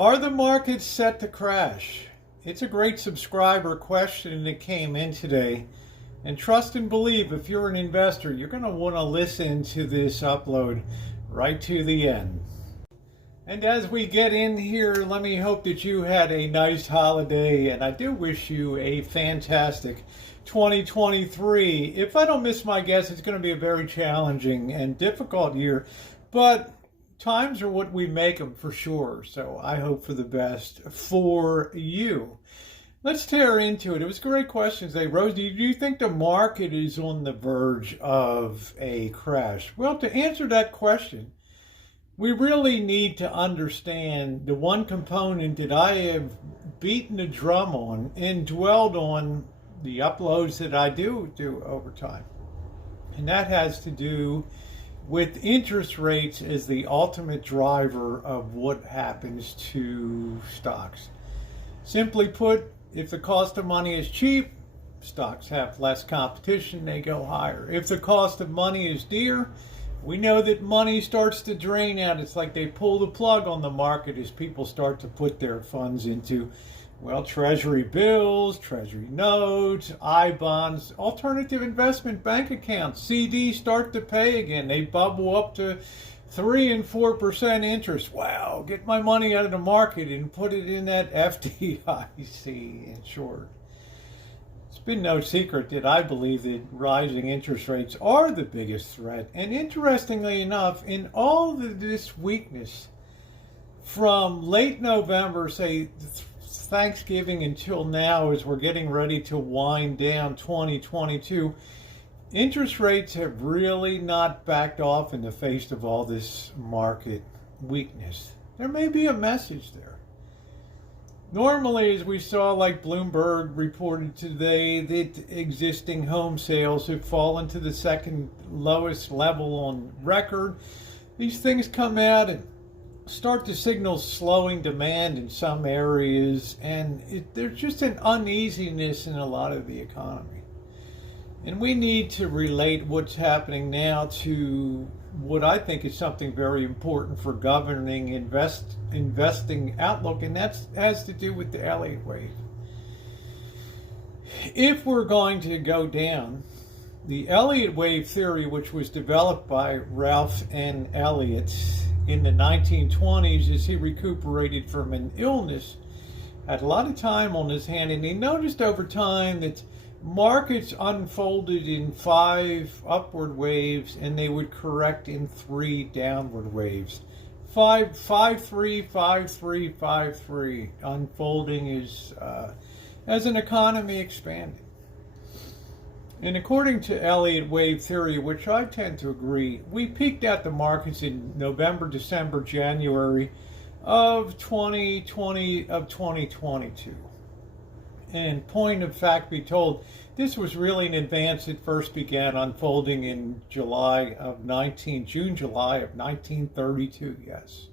Are the markets set to crash? It's a great subscriber question that came in today. And trust and believe, if you're an investor, you're going to want to listen to this upload right to the end. And as we get in here, let me hope that you had a nice holiday, and I do wish you a fantastic 2023. If I don't miss my guess, it's going to be a very challenging and difficult year, but times are what we make them for sure. So I hope for the best for you. Let's tear into it. It was great questions. Rose, do you think the market is on the verge of a crash? Well, to answer that question, we really need to understand the one component that I have beaten the drum on and dwelled on the uploads that I do over time. And that has to do with interest rates as the ultimate driver of what happens to stocks. Simply put, if the cost of money is cheap, stocks have less competition, they go higher. If the cost of money is dear, we know that money starts to drain out. It's like they pull the plug on the market as people start to put their funds into, well, treasury bills, treasury notes, I-bonds, alternative investment bank accounts. CDs start to pay again. They bubble up to 3 and 4% interest. Wow, get my money out of the market and put it in that FDIC in short. It's been no secret that I believe that rising interest rates are the biggest threat. And interestingly enough, in all of this weakness from late November, say Thanksgiving until now, as we're getting ready to wind down 2022, interest rates have really not backed off in the face of all this market weakness. There may be a message there. Normally, as we saw, like Bloomberg reported today, that existing home sales have fallen to the second lowest level on record. These things come out and start to signal slowing demand in some areas, and there's just an uneasiness in a lot of the economy. And we need to relate what's happening now to what I think is something very important for governing investing outlook, and that has to do with the Elliott Wave. If we're going to go down, the Elliott Wave theory, which was developed by Ralph N. Elliott in the 1920s as he recuperated from an illness, had a lot of time on his hand, and he noticed over time that markets unfolded in 5 upward waves, and they would correct in 3 downward waves. 5, 5, 3, 5, 3, 5, 3, unfolding as an economy expanded. And according to Elliott Wave theory, which I tend to agree, we peaked out the markets in November, December, January of 2022. And point of fact be told, this was really an advance that first began unfolding in June, July of 1932, yes.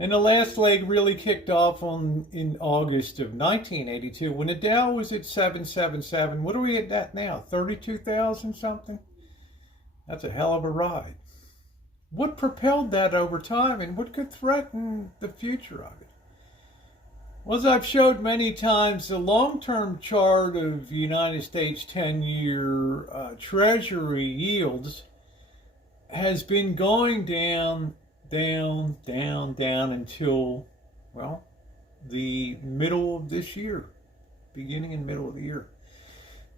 And the last leg really kicked off in August of 1982 when the Dow was at 777. What are we at now? 32,000 something? That's a hell of a ride. What propelled that over time, and what could threaten the future of it? Well, as I've showed many times, the long-term chart of United States 10-year Treasury yields has been going down until, well, the middle of this year, beginning and middle of the year.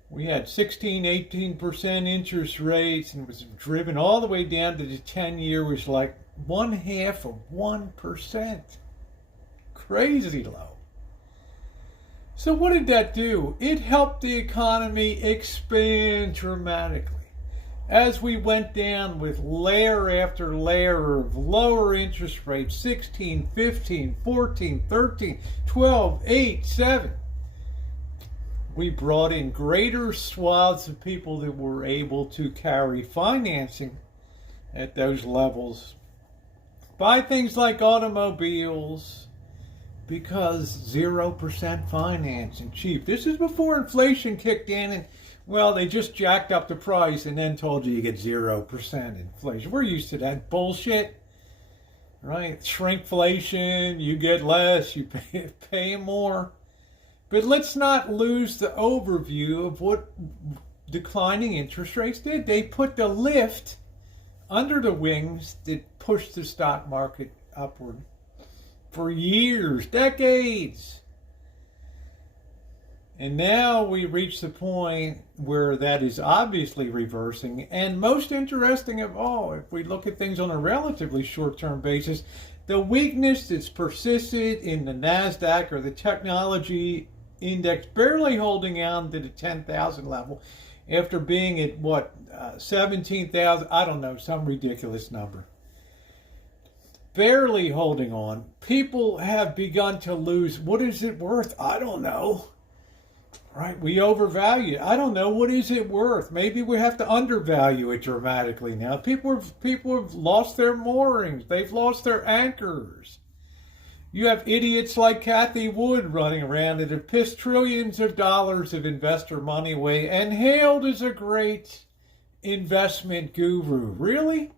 We had 16, 18% interest rates, and it was driven all the way down to the 10-year, which was like 0.5%. Crazy low. So what did that do? It helped the economy expand dramatically. As we went down with layer after layer of lower interest rates, 16, 15, 14, 13, 12, 8, 7, we brought in greater swaths of people that were able to carry financing at those levels, buy things like automobiles, because 0% financing cheap. This is before inflation kicked in, and well, they just jacked up the price and then told you get 0% inflation. We're used to that bullshit. right? Shrinkflation, you get less, you pay more. But let's not lose the overview of what declining interest rates did. They put the lift under the wings that pushed the stock market upward for years, decades. And now we reach the point where that is obviously reversing. And most interesting of all, if we look at things on a relatively short-term basis, the weakness that's persisted in the NASDAQ or the technology index barely holding on to the 10,000 level after being at 17,000, I don't know, some ridiculous number. Barely holding on. People have begun to lose. What is it worth? I don't know. Right? We overvalue it. I don't know. What is it worth? Maybe we have to undervalue it dramatically now. People have lost their moorings. They've lost their anchors. You have idiots like Cathie Wood running around that have pissed trillions of dollars of investor money away and hailed as a great investment guru. Really?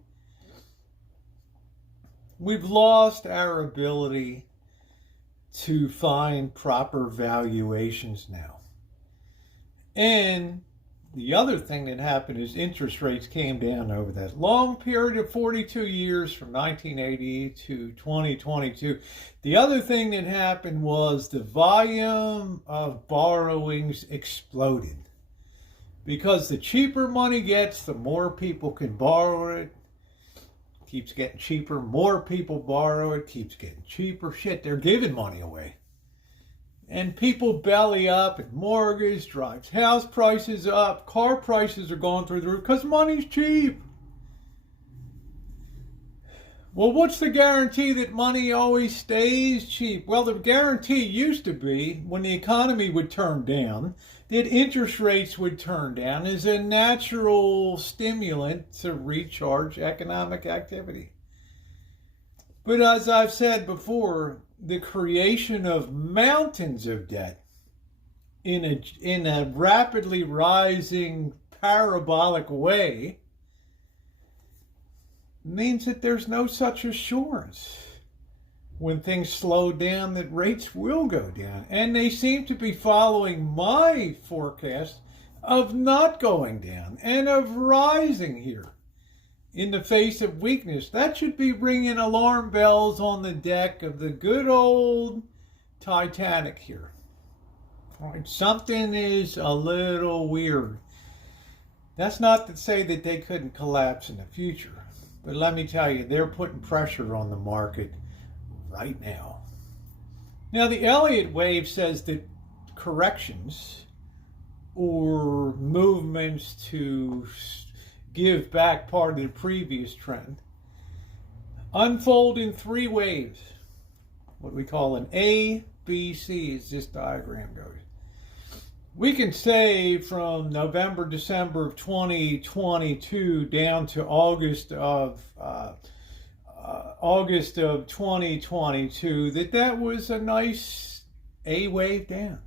We've lost our ability to find proper valuations now. And the other thing that happened is interest rates came down over that long period of 42 years from 1980 to 2022. The other thing that happened was the volume of borrowings exploded. Because the cheaper money gets, the more people can borrow it. Keeps getting cheaper, more people borrow it, keeps getting cheaper. Shit, they're giving money away. And people belly up, and mortgage drives house prices up, car prices are going through the roof because money's cheap. Well, what's the guarantee that money always stays cheap? Well, the guarantee used to be when the economy would turn down, that interest rates would turn down as a natural stimulant to recharge economic activity. But as I've said before, the creation of mountains of debt in a rapidly rising parabolic way means that there's no such assurance when things slow down that rates will go down. And they seem to be following my forecast of not going down and of rising here in the face of weakness. That should be ringing alarm bells on the deck of the good old Titanic here. Something is a little weird. That's not to say that they couldn't collapse in the future. But let me tell you, they're putting pressure on the market right now. Now, the Elliott Wave says that corrections or movements to give back part of the previous trend unfold in three waves. What we call an A, B, C, as this diagram goes. We can say from November, December of 2022 down to August of 2022 that was a nice A wave down.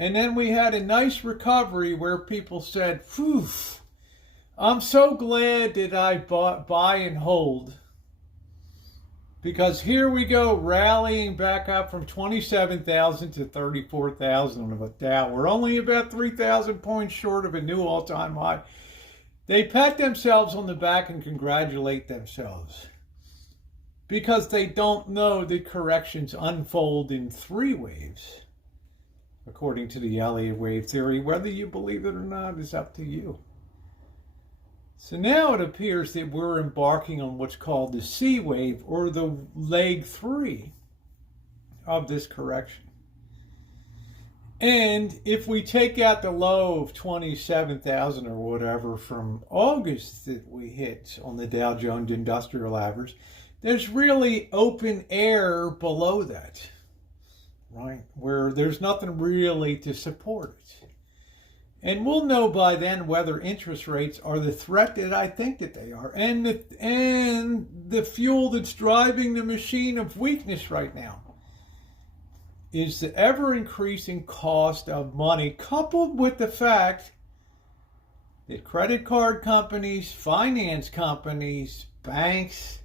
And then we had a nice recovery where people said, phew, I'm so glad that I buy and hold, because here we go rallying back up from 27,000 to 34,000 on the Dow. We're only about 3,000 points short of a new all-time high. They pat themselves on the back and congratulate themselves because they don't know that corrections unfold in three waves, according to the Elliott Wave theory. Whether you believe it or not is up to you. So now it appears that we're embarking on what's called the C wave, or the leg 3 of this correction. And if we take out the low of 27,000 or whatever from August that we hit on the Dow Jones Industrial Average, there's really open air below that, right? Where there's nothing really to support it. And we'll know by then whether interest rates are the threat that I think that they are, and the fuel that's driving the machine of weakness right now is the ever-increasing cost of money, coupled with the fact that credit card companies, finance companies, banks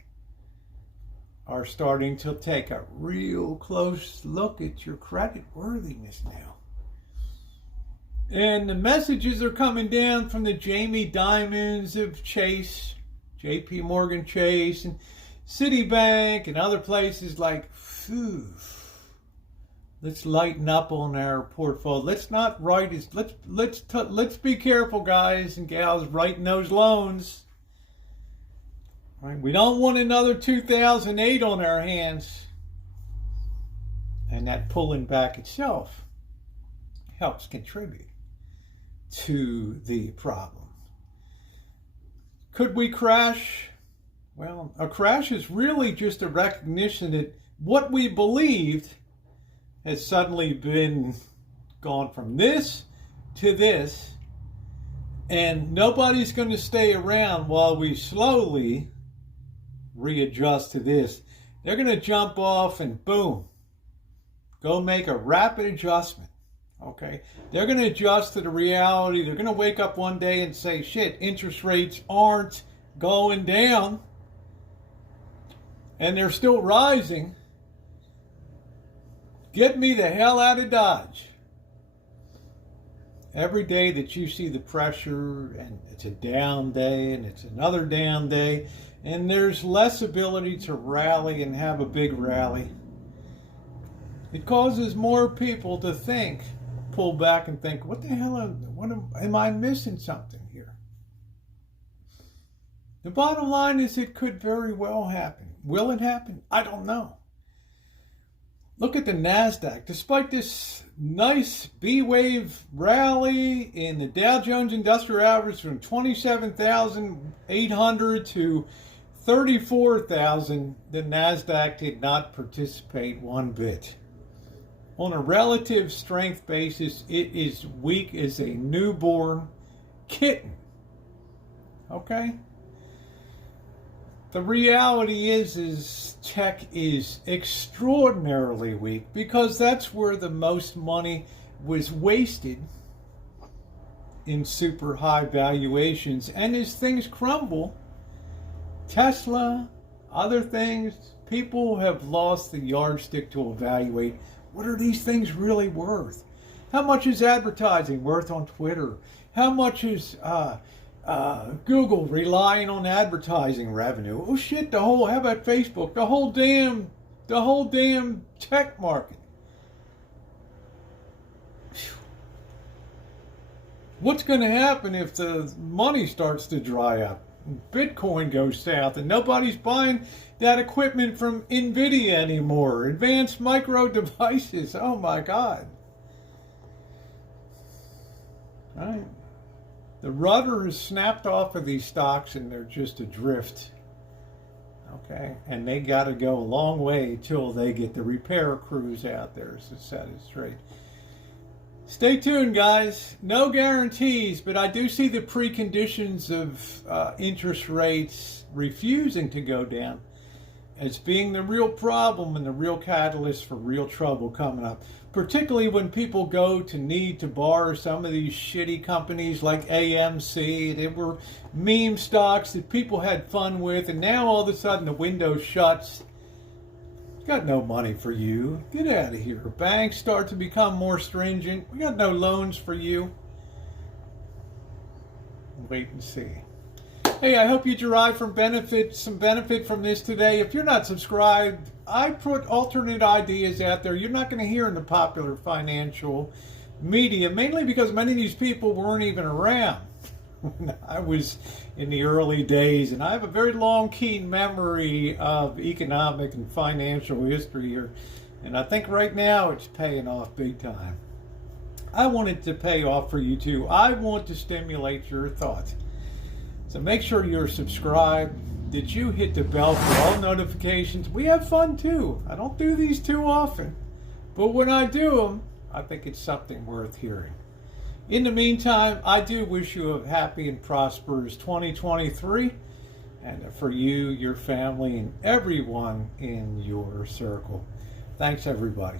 are starting to take a real close look at your credit worthiness now. And the messages are coming down from the Jamie Dimons of Chase, JP Morgan Chase, and Citibank, and other places like, phew, let's lighten up on our portfolio. Let's not write as, let's be careful, guys and gals, writing those loans. Right? We don't want another 2008 on our hands. And that pulling back itself helps contribute to the problem. Could we crash? Well, a crash is really just a recognition that what we believed has suddenly been gone from this to this, and nobody's going to stay around while we slowly readjust to this. They're going to jump off and boom, go make a rapid adjustment. Okay, they're going to adjust to the reality. They're going to wake up one day and say, shit, interest rates aren't going down, and they're still rising. Get me the hell out of Dodge. Every day that you see the pressure, and it's a down day, and it's another down day, and there's less ability to rally and have a big rally, it causes more people to think, pull back and think, what the hell, am I missing something here? The bottom line is it could very well happen. Will it happen? I don't know. Look at the NASDAQ. Despite this nice B-wave rally in the Dow Jones Industrial Average from 27,800 to 34,000, the NASDAQ did not participate one bit. On a relative strength basis, it is weak as a newborn kitten. Okay? The reality is tech is extraordinarily weak because that's where the most money was wasted in super high valuations. And as things crumble, Tesla, other things, people have lost the yardstick to evaluate what are these things really worth. How much is advertising worth on Twitter? How much is Google relying on advertising revenue? Oh shit, how about Facebook? The whole damn tech market. What's going to happen if the money starts to dry up? Bitcoin goes south and nobody's buying that equipment from NVIDIA anymore. Advanced micro devices. Oh my God. All right. The rudder is snapped off of these stocks and they're just adrift. Okay. And they got to go a long way till they get the repair crews out there to set it straight. Stay tuned, guys. No guarantees, but I do see the preconditions of interest rates refusing to go down as being the real problem and the real catalyst for real trouble coming up. Particularly when people go to need to borrow some of these shitty companies like AMC. They were meme stocks that people had fun with, and now all of a sudden the window shuts. Got no money for you. Get out of here. Banks start to become more stringent. We got no loans for you. Wait and see. Hey, I hope you derive some benefit from this today. If you're not subscribed, I put alternate ideas out there you're not going to hear in the popular financial media, mainly because many of these people weren't even around when I was in the early days, and I have a very long, keen memory of economic and financial history here, and I think right now it's paying off big time. I want it to pay off for you too. I want to stimulate your thoughts. So make sure you're subscribed, that you hit the bell for all notifications. We have fun too. I don't do these too often, but when I do them, I think it's something worth hearing. In the meantime, I do wish you a happy and prosperous 2023, and for you, your family, and everyone in your circle. Thanks, everybody.